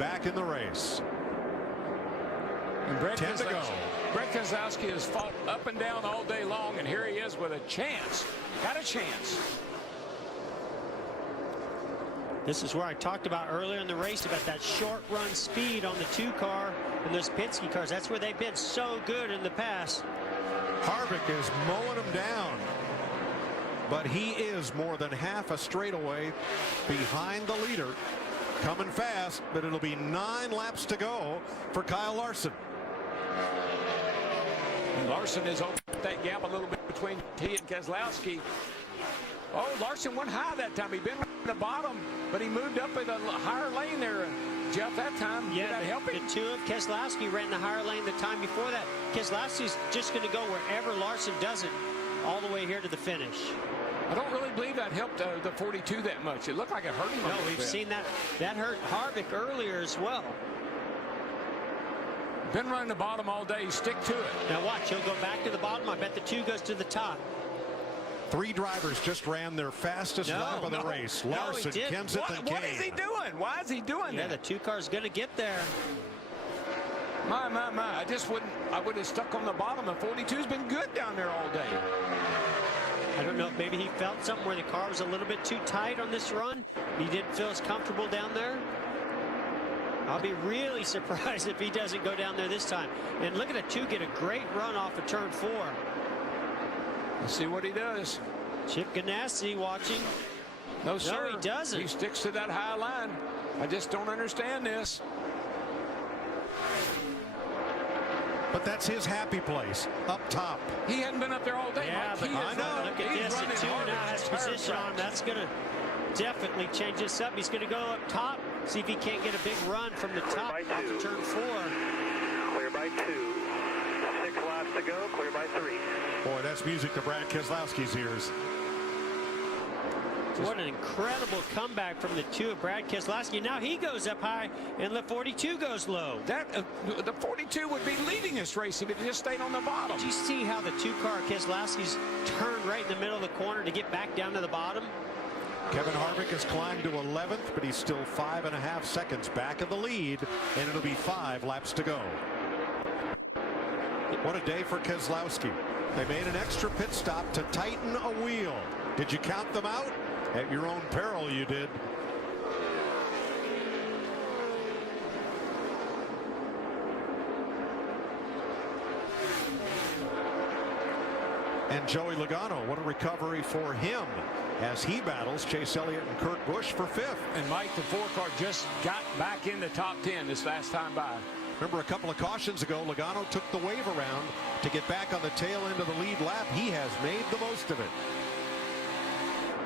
back in the race. And Brett 10 to go. Keselowski has fought up and down all day long, and here he is with a chance. Got a chance. This is where I talked about earlier in the race about that short run speed on the 2 car and those Penske cars. That's where they've been so good in the past. Harvick is mowing him down, but he is more than half a straightaway behind the leader. Coming fast, but it'll be 9 laps to go for Kyle Larson. Larson has opened that gap a little bit between he and Keselowski. Oh, Larson went high that time. He'd been at the bottom, but he moved up in a higher lane there, Jeff, that time. Yeah, that help him? The 2 of Keselowski ran the higher lane the time before that. Keselowski's just going to go wherever Larson does it, all the way here to the finish. I don't really believe that helped the 42 that much. It looked like it hurt him. No, we've seen that. That hurt Harvick earlier as well. Been running the bottom all day. Stick to it. Now watch, he'll go back to the bottom. I bet the 2 goes to the top. 3 drivers just ran their fastest lap of the race. Larson, Kenseth, and Kane. What is he doing? Why is he doing that? Yeah, the 2 car's going to get there. My. I would have stuck on the bottom. And 42's been good down there all day. I don't know if maybe he felt something where the car was a little bit too tight on this run. He didn't feel as comfortable down there. I'll be really surprised if he doesn't go down there this time. And look at a 2 get a great run off of turn 4. Let's see what he does. Chip Ganassi watching. No, sir. No, he doesn't. He sticks to that high line. I just don't understand this. But that's his happy place, up top. He hadn't been up there all day. Yeah, but I know. Look at this. The 2 now has position on him. That's going to definitely change this up. He's going to go up top, see if he can't get a big run from the top off of turn 4. Clear by 2. 6 laps to go. Clear by 3. Boy, that's music to Brad Keselowski's ears. What an incredible comeback from the 2 of Brad Keselowski. Now he goes up high, and the 42 goes low. The 42 would be leading this race if it just stayed on the bottom. Did you see how the 2 car Keselowski's turned right in the middle of the corner to get back down to the bottom? Kevin Harvick has climbed to 11th, but he's still 5.5 seconds back of the lead, and it'll be 5 laps to go. What a day for Keselowski. They made an extra pit stop to tighten a wheel. Did you count them out? At your own peril, you did. And Joey Logano, what a recovery for him as he battles Chase Elliott and Kurt Busch for 5th. And Mike, the 4 car just got back in the top 10 this last time by. Remember a couple of cautions ago, Logano took the wave around to get back on the tail end of the lead lap. He has made the most of it.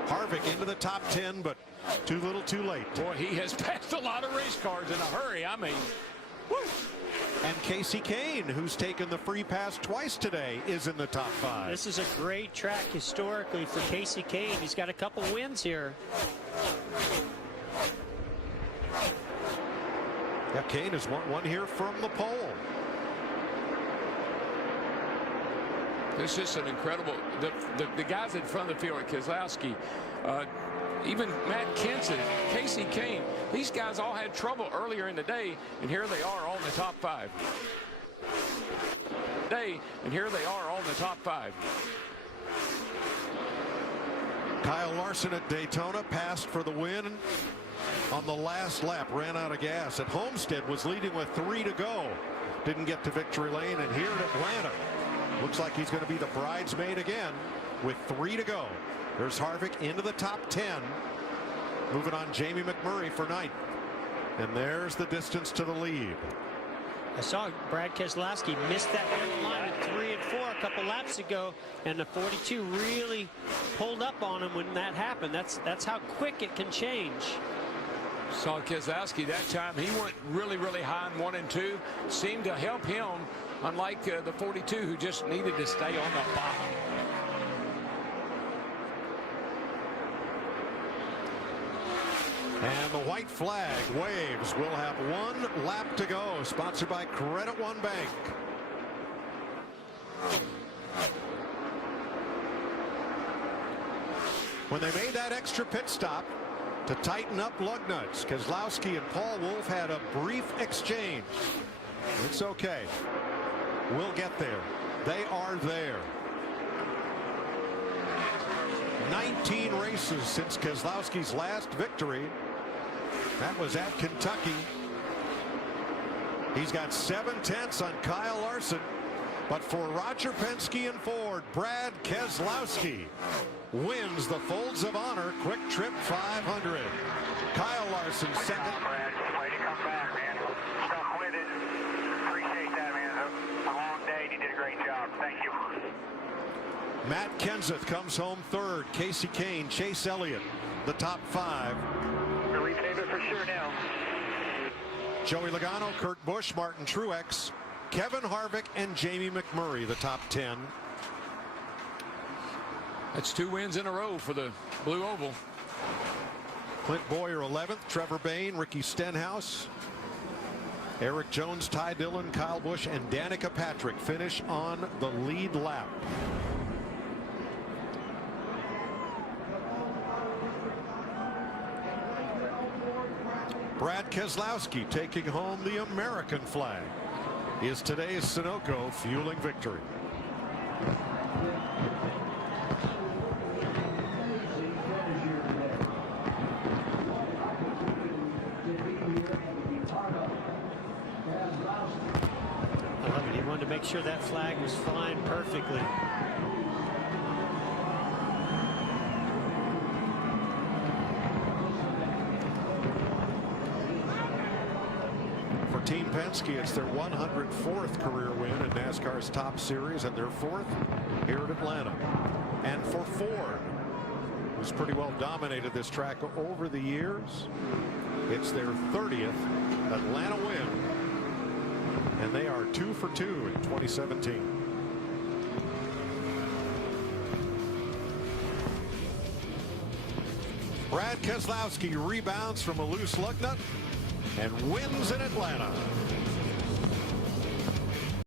Harvick into the top 10, but too little too late. Boy, he has passed a lot of race cars in a hurry. I mean, woo. And Casey Kane, who's taken the free pass twice today, is in the top 5. This is a great track historically for Casey Kane. He's got a couple wins here. Yeah, Kane has won one here from the pole. It's just an incredible. The guys in front of the field at Keselowski, even Matt Kenseth, Casey Kane, these guys all had trouble earlier in the day, and here they are all in the top 5. And here they are all in the top 5. Kyle Larson at Daytona passed for the win on the last lap, ran out of gas. At Homestead was leading with 3 to go. Didn't get to victory lane, and here at Atlanta, looks like he's going to be the bridesmaid again with 3 to go. There's Harvick into the top 10. Moving on Jamie McMurray for 9th. And there's the distance to the lead. I saw Brad Keselowski miss that line at 3 and 4 a couple laps ago, and the 42 really pulled up on him when that happened. That's how quick it can change. Saw Keselowski that time. He went really, really high in 1 and 2. Seemed to help him, unlike the 42 who just needed to stay on the bottom. And the white flag waves. We'll have 1 lap to go. Sponsored by Credit One Bank. When they made that extra pit stop, to tighten up lug nuts. Keselowski and Paul Wolfe had a brief exchange. It's okay. We'll get there. They are there. 19 races since Keselowski's last victory. That was at Kentucky. He's got 7/10 on Kyle Larson. But for Roger Penske and Ford, Brad Keselowski wins the Folds of Honor QuikTrip 500. Kyle Larson second. Brad, way to come back, man. Stuck with it. Appreciate that, man. It's a long day. You did a great job. Thank you. Matt Kenseth comes home third. Casey Kane, Chase Elliott, the top 5. Relief saver for sure now. Joey Logano, Kurt Busch, Martin Truex, Kevin Harvick, and Jamie McMurray, the top 10. That's 2 wins in a row for the Blue Oval. Clint Boyer 11th, Trevor Bayne, Ricky Stenhouse, Eric Jones, Ty Dillon, Kyle Busch, and Danica Patrick finish on the lead lap. Brad Keselowski taking home the American flag. Is today's Sunoco fueling victory. I love it. He wanted to make sure that flag was flying perfectly. For Team Penske, it's their 104th career win in NASCAR's top series and their 4th here at Atlanta. And for Ford, who's pretty well dominated this track over the years, it's their 30th Atlanta win. And they are 2 for 2 in 2017. Brad Keselowski rebounds from a loose lug nut and wins in Atlanta.